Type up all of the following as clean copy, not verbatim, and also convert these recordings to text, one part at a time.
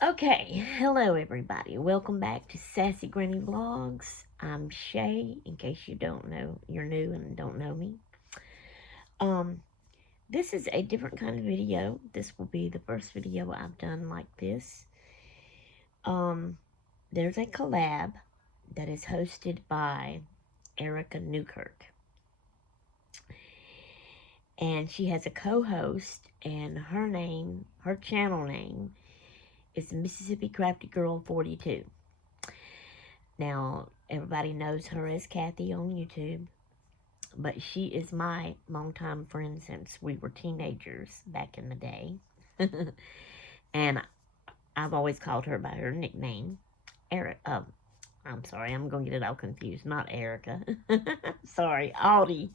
Okay, hello everybody. Welcome back to Sassy Granny Vlogs. I'm Shay, in case you don't know, you're new and don't know me. Um, this is a different kind of video. This will be the first video I've done like this. Um, there's a collab that is hosted by Erica Newkirk. And she has a co-host, and her channel name is Mississippi Crafty Girl 42. Now, everybody knows her as Kathy on YouTube, but she is my longtime friend since we were teenagers back in the day. And I've always called her by her nickname, Eric. I'm sorry, I'm going to get it all confused. Not Erica. Sorry, Audie.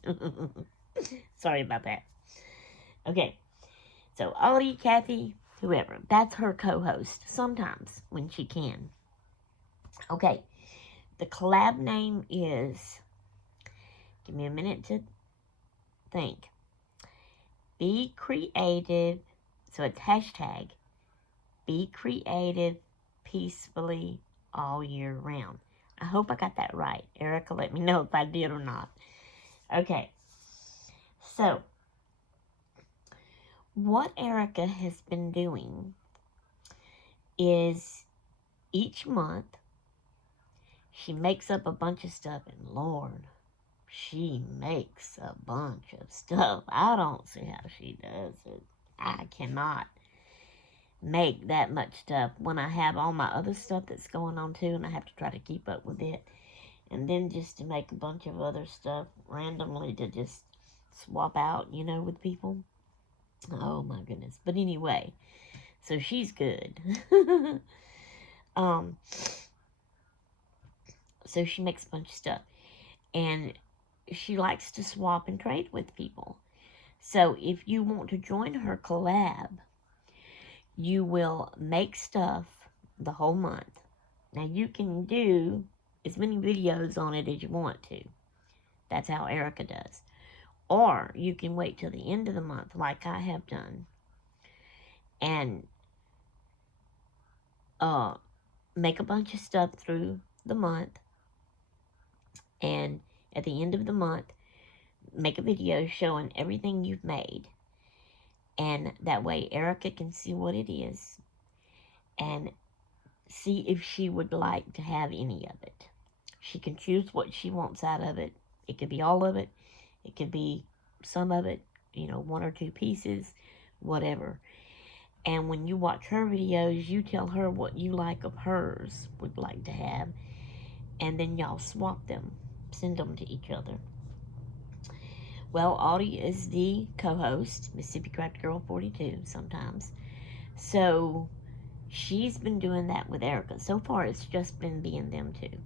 Sorry about that. Okay, so Audie, Kathy, whoever. That's her co-host sometimes when she can. Okay, the collab name is, give me a minute to think. Be creative. So it's hashtag be creative peacefully all year round. I hope I got that right. Erica, let me know if I did or not. Okay. So, what Erica has been doing is each month she makes up a bunch of stuff, and Lord, she makes a bunch of stuff. I don't see how she does it. I cannot make that much stuff when I have all my other stuff that's going on too, and I have to try to keep up with it. And then just to make a bunch of other stuff randomly to just swap out, with people. Oh my goodness. But anyway, so she's good. um, so she makes a bunch of stuff. And she likes to swap and trade with people. So if you want to join her collab, you will make stuff the whole month. Now you can do as many videos on it as you want to. That's how Erica does. Or you can wait till the end of the month like I have done and make a bunch of stuff through the month, and at the end of the month make a video showing everything you've made, and that way Erica can see what it is and see if she would like to have any of it. She can choose what she wants out of it. It could be all of it. It could be some of it, one or two pieces, whatever. And when you watch her videos, you tell her what you like of hers, would like to have, and then y'all swap them, send them to each other. Well, Audie is the co-host, Mississippi Craft Girl 42 sometimes. So she's been doing that with Erica. So far, it's just been being them two.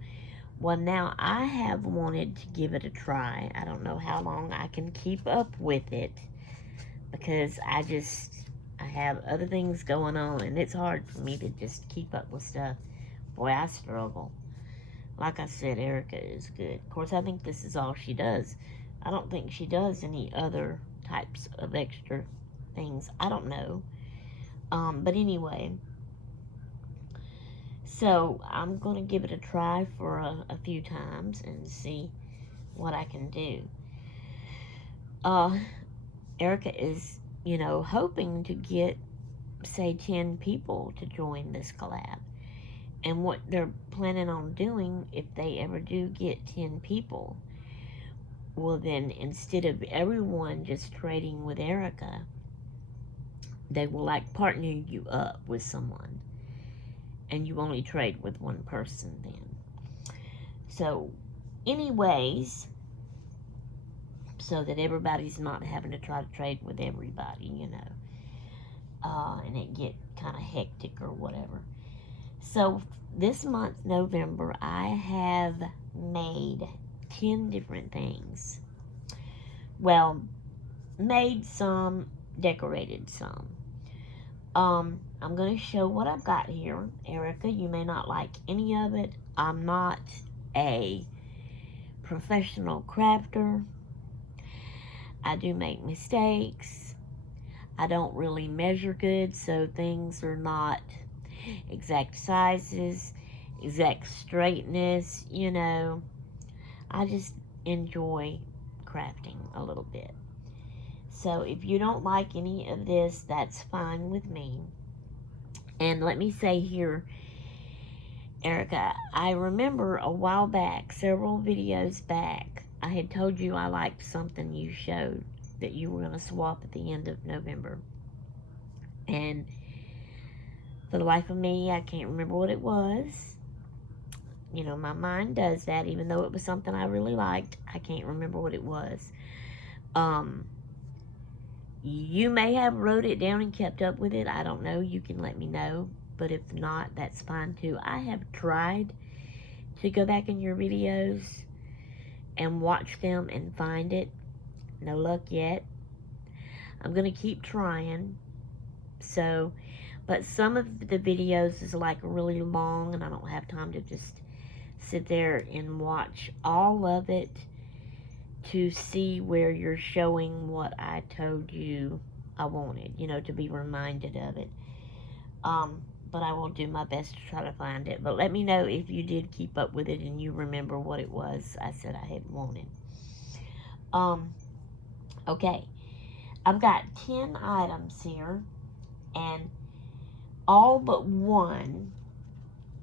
Well, now I have wanted to give it a try. I don't know how long I can keep up with it because I have other things going on, and it's hard for me to just keep up with stuff. Boy, I struggle. Like I said, Erica is good. Of course, I think this is all she does. I don't think she does any other types of extra things. I don't know. But anyway, so I'm going to give it a try for a few times and see what I can do. Erica is, hoping to get, say, 10 people to join this collab. And what they're planning on doing, if they ever do get 10 people, well then, instead of everyone just trading with Erica, they will partner you up with someone. And you only trade with one person then. So, anyways, so that everybody's not having to try to trade with everybody, and it get kind of hectic or whatever. So this month, November, I have made 10 different things. Well, made some, decorated some. I'm going to show what I've got here. Erica, you may not like any of it. I'm not a professional crafter. I do make mistakes. I don't really measure good, so things are not exact sizes, exact straightness, you know. I just enjoy crafting a little bit. So if you don't like any of this, that's fine with me. And let me say here, Erica, I remember a while back, several videos back, I had told you I liked something you showed that you were going to swap at the end of November. And for the life of me, I can't remember what it was. You know, my mind does that, even though it was something I really liked. I can't remember what it was. You may have wrote it down and kept up with it. I don't know. You can let me know. But if not, that's fine too. I have tried to go back in your videos and watch them and find it. No luck yet. I'm going to keep trying. So, but some of the videos is like really long, and I don't have time to just sit there and watch all of it to see where you're showing what I told you I wanted, you know, to be reminded of it. But I will do my best to try to find it. But let me know if you did keep up with it and you remember what it was I said I had wanted. Okay. I've got 10 items here, and all but one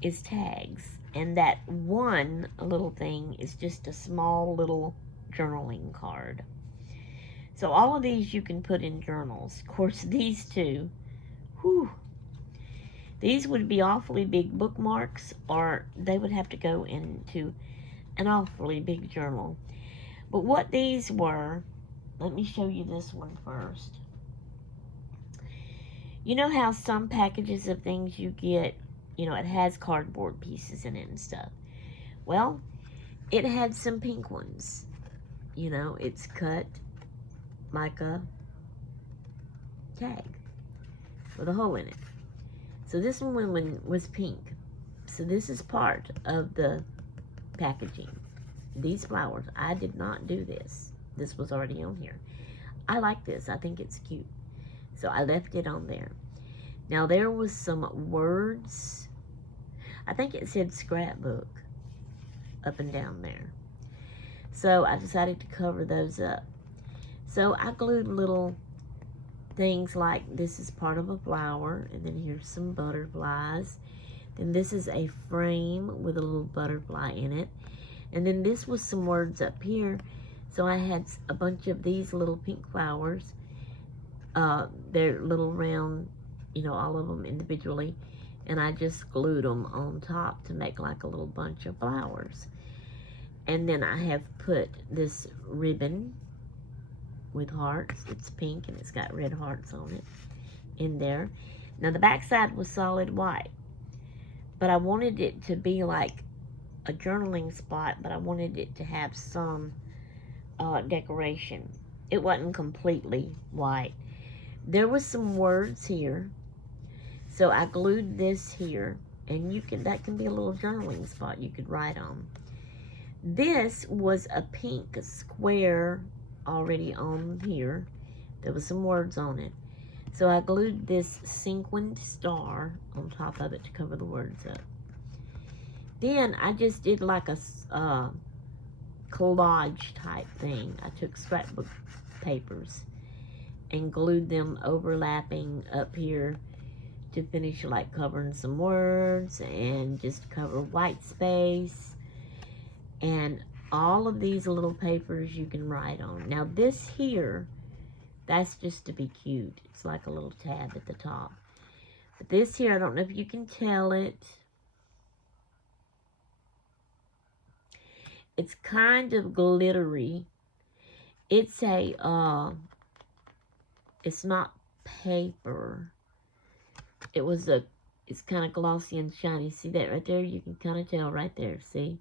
is tags. And that one little thing is just a small little journaling card. So all of these you can put in journals. Of course, these two, whew, these would be awfully big bookmarks, or they would have to go into an awfully big journal. But what these were, let me show you this one first. You know how some packages of things you get, you know, it has cardboard pieces in it and stuff. Well, it had some pink ones. You know, it's cut like a tag with a hole in it. So this one was pink. So this is part of the packaging. These flowers, I did not do this. This was already on here. I like this. I think it's cute. So I left it on there. Now there was some words. I think it said scrapbook up and down there. So I decided to cover those up. So I glued little things like this is part of a flower, and then here's some butterflies. Then this is a frame with a little butterfly in it. And then this was some words up here. So I had a bunch of these little pink flowers. They're little round, you know, all of them individually. And I just glued them on top to make like a little bunch of flowers. And then I have put this ribbon with hearts. It's pink and it's got red hearts on it in there. Now the back side was solid white. But I wanted it to be like a journaling spot, but I wanted it to have some decoration. It wasn't completely white. There was some words here, so I glued this here, and that can be a little journaling spot you could write on. This was a pink square already on here. There was some words on it, so I glued this sequined star on top of it to cover the words up. Then I just did like a collage type thing. I took scrapbook papers and glued them overlapping up here to finish like covering some words and just cover white space. And all of these little papers you can write on. Now this here, that's just to be cute. It's like a little tab at the top. But this here, I don't know if you can tell it. It's kind of glittery. It's it's not paper. It's kind of glossy and shiny. See that right there? You can kind of tell right there, see?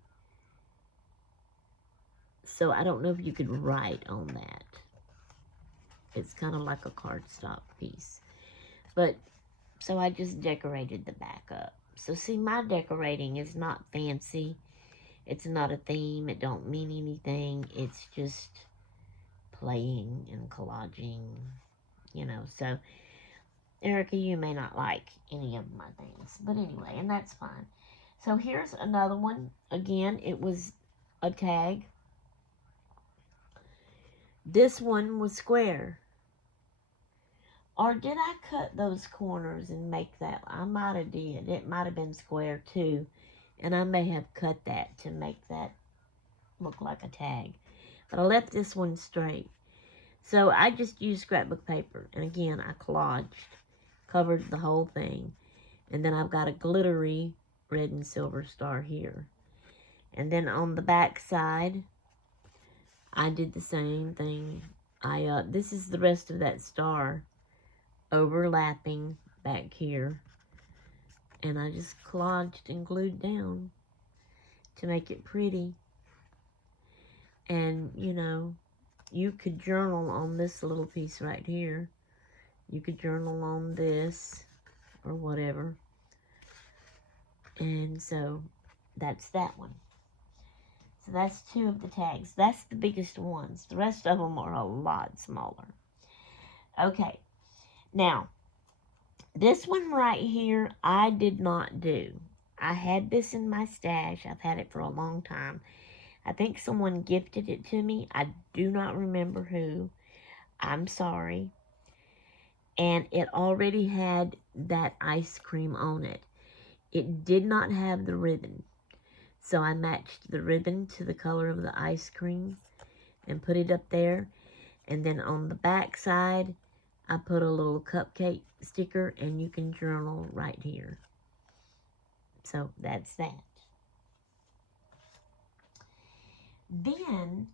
So I don't know if you could write on that. It's kind of like a cardstock piece. But, so I just decorated the back up. So see, my decorating is not fancy. It's not a theme. It don't mean anything. It's just playing and collaging, you know. So Erica, you may not like any of my things. But anyway, and that's fine. So here's another one. Again, it was a tag. This one was square. Or did I cut those corners and make that? I might have did. It might have been square too. And I may have cut that to make that look like a tag. But I left this one straight. So I just used scrapbook paper. And again, I collaged, covered the whole thing. And then I've got a glittery red and silver star here. And then on the back side, I did the same thing. This is the rest of that star overlapping back here. And I just collaged and glued down to make it pretty. And, you know, you could journal on this little piece right here. You could journal on this or whatever. And so that's that one. So that's 2 of the tags. That's the biggest ones. The rest of them are a lot smaller. Okay. Now, this one right here, I did not do. I had this in my stash. I've had it for a long time. I think someone gifted it to me. I do not remember who. I'm sorry. And it already had that ice cream on it. It did not have the ribbon. So I matched the ribbon to the color of the ice cream and put it up there. And then on the back side, I put a little cupcake sticker, and you can journal right here. So that's that. Then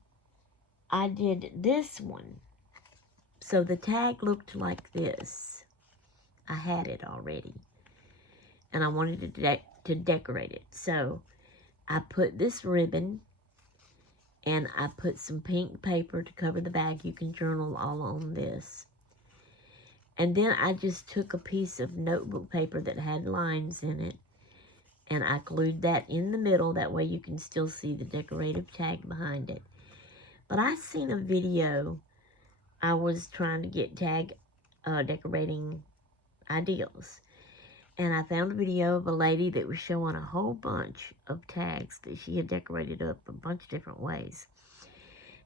I did this one. So the tag looked like this. I had it already. And I wanted to decorate it. So I put this ribbon, and I put some pink paper to cover the bag. You can journal all on this. And then I just took a piece of notebook paper that had lines in it, and I glued that in the middle. That way you can still see the decorative tag behind it. But I seen a video. I was trying to get tag decorating ideas. And I found a video of a lady that was showing a whole bunch of tags that she had decorated up a bunch of different ways.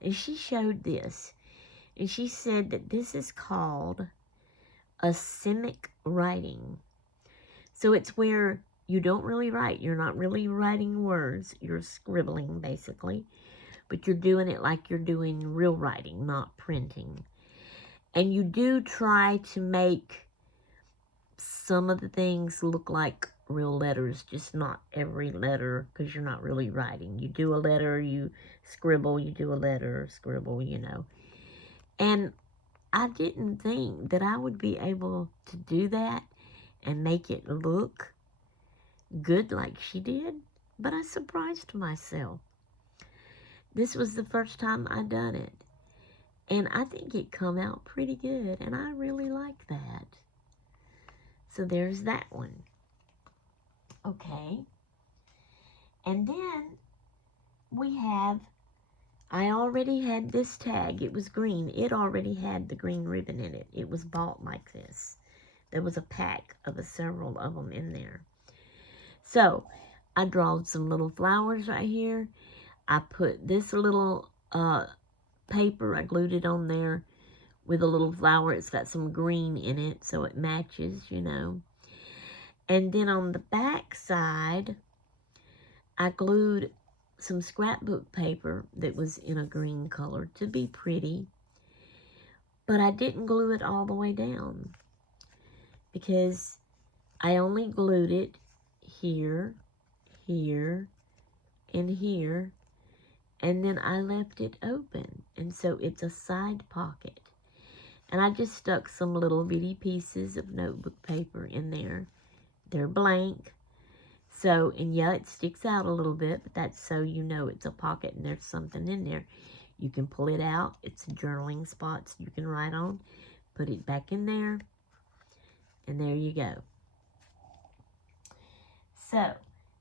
And she showed this. And she said that this is called asemic writing. So it's where you don't really write. You're not really writing words. You're scribbling, basically. But you're doing it like you're doing real writing, not printing. And you do try to make some of the things look like real letters, just not every letter, because you're not really writing. You do a letter, you scribble, you do a letter, scribble, you know. And I didn't think that I would be able to do that and make it look good like she did, but I surprised myself. This was the first time I done it, and I think it come out pretty good, and I really like that. So there's that one. Okay. And then we have, I already had this tag. It was green. It already had the green ribbon in it. It was bought like this. There was a pack of several of them in there. So I drawed some little flowers right here. I put this little paper, I glued it on there with a little flower. It's got some green in it, so it matches, you know. And then on the back side, I glued some scrapbook paper that was in a green color to be pretty. But I didn't glue it all the way down, because I only glued it here, here, and here. And then I left it open. And so it's a side pocket. And I just stuck some little bitty pieces of notebook paper in there. They're blank. So, and yeah, it sticks out a little bit, but that's so you know it's a pocket and there's something in there. You can pull it out. It's journaling spots you can write on. Put it back in there. And there you go. So,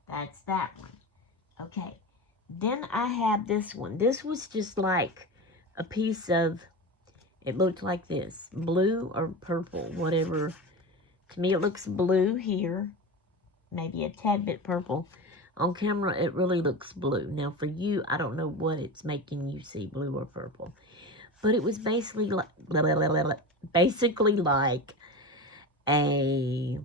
that's that one. Okay. Then I have this one. This was just like a piece of, it looked like this, blue or purple, whatever To me, it looks blue here. Maybe a tad bit purple. On camera, it really looks blue. Now, for you, I don't know what it's making you see, blue or purple. But it was basically like a,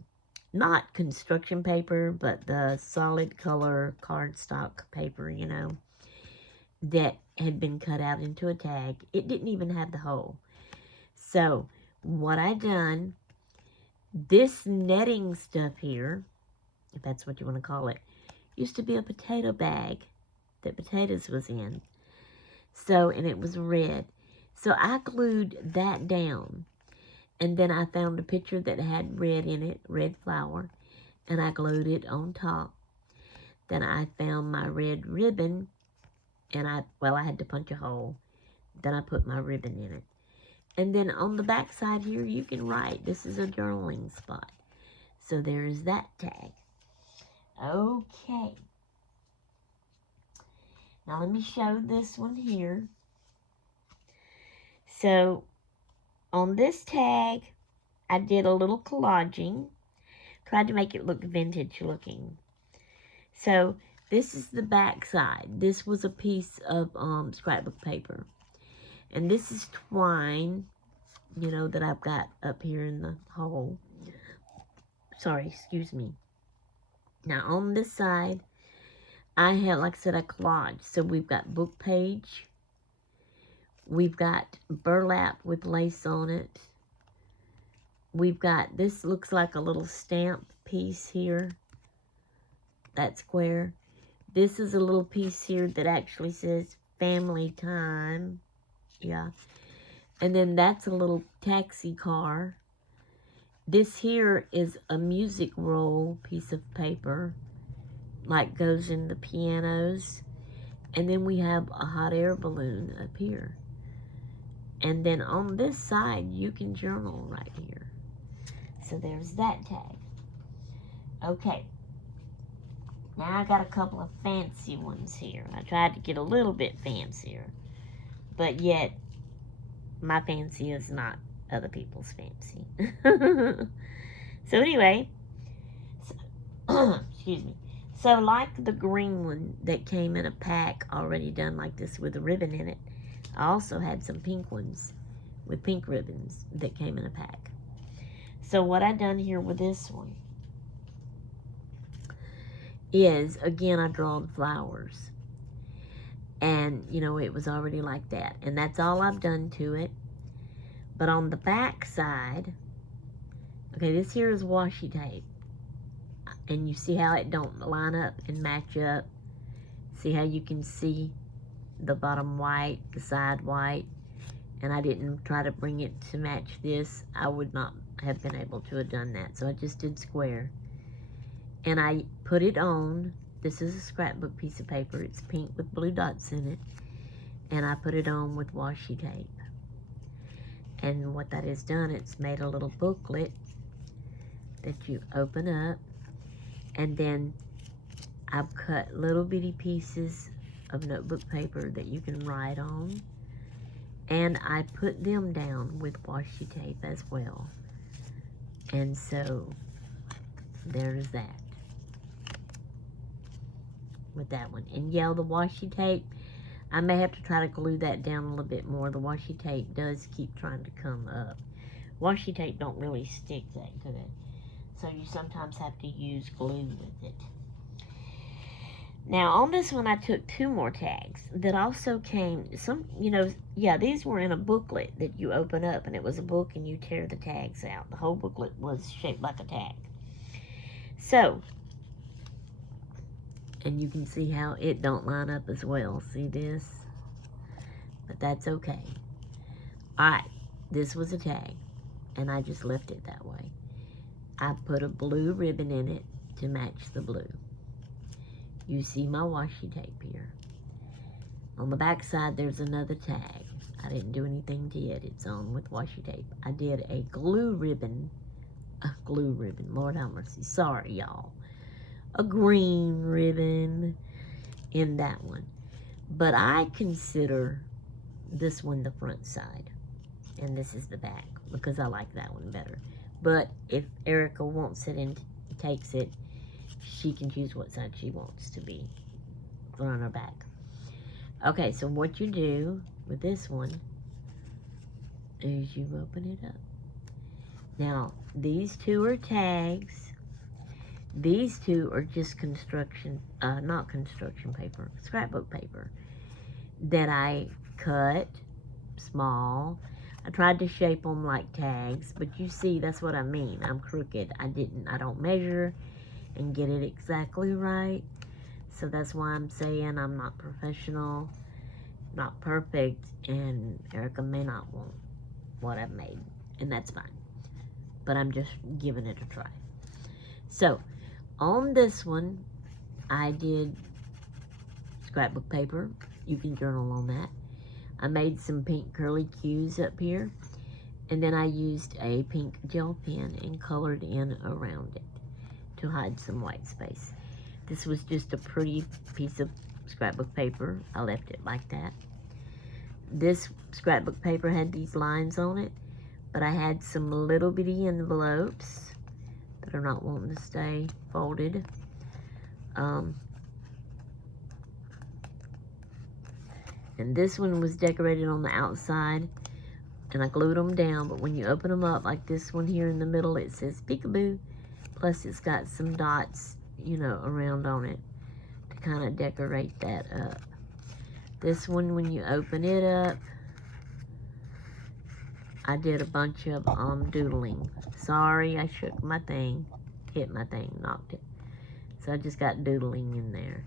not construction paper, but the solid color cardstock paper, you know, that had been cut out into a tag. It didn't even have the hole. So, what I done, this netting stuff here, if that's what you want to call it, used to be a potato bag that potatoes was in. So, and it was red. So I glued that down. And then I found a picture that had red in it, red flour, and I glued it on top. Then I found my red ribbon, and I had to punch a hole. Then I put my ribbon in it. And then on the back side here, you can write, this is a journaling spot. So there's that tag. Okay. Now let me show this one here. So on this tag, I did a little collaging. Tried to make it look vintage looking. So this is the back side. This was a piece of scrapbook paper. And this is twine, you know, that I've got up here in the hole. Sorry, excuse me. Now on this side, I had, like I said, a collage. So we've got book page. We've got burlap with lace on it. We've got, this looks like a little stamp piece here. That square. This is a little piece here that actually says family time. Yeah. And then that's a little taxi car. This here is a music roll piece of paper. Like goes in the pianos. And then we have a hot air balloon up here. And then on this side, you can journal right here. So there's that tag. Okay. Now I got a couple of fancy ones here. I tried to get a little bit fancier. But yet, my fancy is not other people's fancy. So anyway, excuse me. So like the green one that came in a pack already done like this with a ribbon in it, I also had some pink ones with pink ribbons that came in a pack. So what I done here with this one is, again, I drawn flowers. And, you know, it was already like that. And that's all I've done to it. But on the back side, okay, this here is washi tape. And you see how it don't line up and match up? See how you can see the bottom white, the side white? And I didn't try to bring it to match this. I would not have been able to have done that. So I just did square. And I put it on. This is a scrapbook piece of paper. It's pink with blue dots in it. And I put it on with washi tape. And what that has done, it's made a little booklet that you open up. And then I've cut little bitty pieces of notebook paper that you can write on. And I put them down with washi tape as well. And so, there's that. With that one. And yeah, the washi tape, I may have to try to glue that down a little bit more. The washi tape does keep trying to come up. Washi tape don't really stick that good. So you sometimes have to use glue with it. Now on this one I took 2 more tags that also came, yeah, these were in a booklet that you open up, and it was a book and you tear the tags out. The whole booklet was shaped like a tag. So, and you can see how it don't line up as well. See this? But that's okay. Alright, this was a tag, and I just left it that way. I put a blue ribbon in it to match the blue. You see my washi tape here. On the back side, there's another tag. I didn't do anything to it. It's on with washi tape. I did a glue ribbon. Lord have mercy. Sorry, y'all. A green ribbon in that one. But I consider this one the front side. And this is the back, because I like that one better. But if Erica wants it and takes it, she can choose what side she wants to be on her back. Okay, so what you do with this one is you open it up. Now, these two are tags. These two are just construction, not construction paper, scrapbook paper that I cut small. I tried to shape them like tags, but you see, that's what I mean. I'm crooked. I don't measure and get it exactly right. So that's why I'm saying I'm not professional, not perfect, and Erica may not want what I've made, and that's fine. But I'm just giving it a try. So, on this one, I did scrapbook paper. You can journal on that. I made some pink curly cues up here, and then I used a pink gel pen and colored in around it to hide some white space. This was just a pretty piece of scrapbook paper. I left it like that. This scrapbook paper had these lines on it, but I had some little bitty envelopes that are not wanting to stay folded. And this one was decorated on the outside, and I glued them down, but when you open them up, like this one here in the middle, it says peekaboo, plus it's got some dots, you know, around on it to kind of decorate that up. This one, when you open it up, I did a bunch of doodling. Sorry, I shook my thing, hit my thing, knocked it. So I just got doodling in there.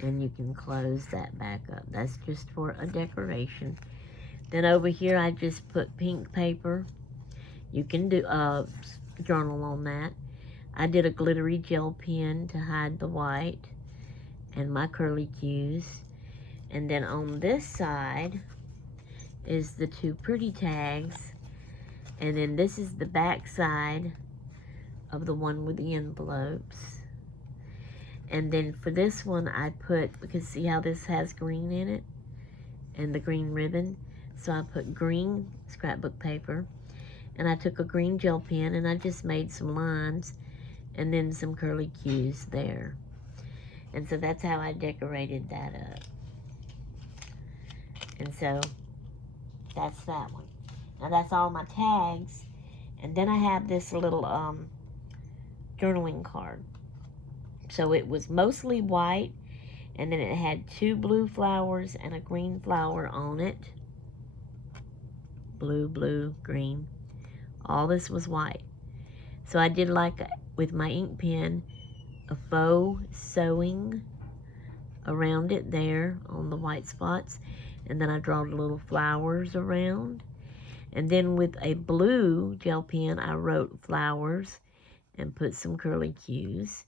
And you can close that back up. That's just for a decoration. Then over here, I just put pink paper. You can do journal on that. I did a glittery gel pen to hide the white and my curly cues. And then on this side is the two pretty tags. And then this is the back side of the one with the envelopes. And then for this one, I put, because see how this has green in it? And the green ribbon. So I put green scrapbook paper. And I took a green gel pen and I just made some lines. And then some curly cues there. And so that's how I decorated that up. And so that's that one. Now that's all my tags. And then I have this little journaling card. So it was mostly white, and then it had two blue flowers and a green flower on it. Blue, blue, green. All this was white. So I did like, with my ink pen, a faux sewing around it there on the white spots. And then I draw the little flowers around. And then with a blue gel pen, I wrote flowers and put some curly cues.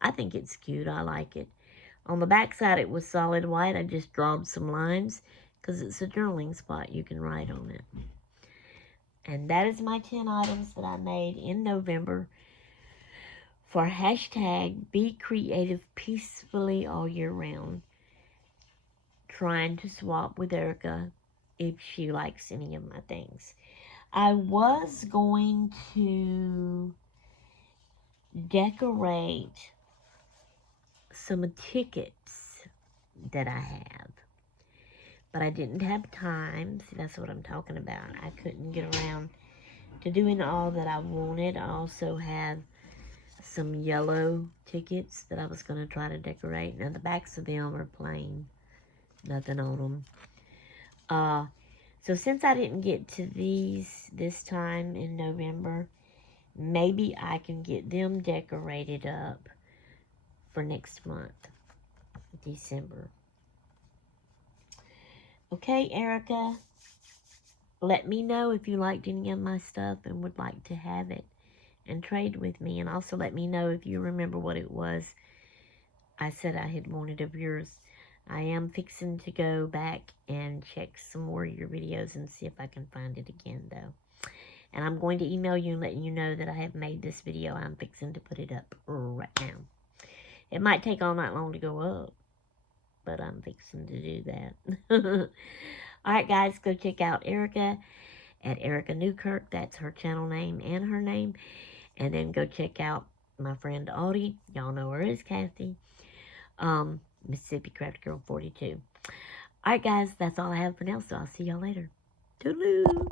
I think it's cute. I like it. On the back side, it was solid white. I just drawed some lines because it's a journaling spot. You can write on it. And that is my 10 items that I made in November for hashtag Be Creative Peacefully All Year Round. Trying to swap with Erica if she likes any of my things. I was going to decorate some tickets that I have, but I didn't have time. See, that's what I'm talking about. I couldn't get around to doing all that I wanted. I also have some yellow tickets that I was going to try to decorate. Now the backs of them are plain, nothing on them. So since I didn't get to these this time in November, maybe I can get them decorated up for next month, December. Okay, Erica, let me know if you liked any of my stuff and would like to have it and trade with me. And also let me know if you remember what it was I said I had wanted of yours. I am fixing to go back and check some more of your videos and see if I can find it again, though. And I'm going to email you and let you know that I have made this video. I'm fixing to put it up right now. It might take all night long to go up, but I'm fixing to do that. Alright, guys, go check out Erica at Erica Newkirk. That's her channel name and her name. And then go check out my friend Audie. Y'all know her as Kathy. Mississippi Crafty Girl 42. Alright guys, that's all I have for now, so I'll see y'all later. Toodaloo!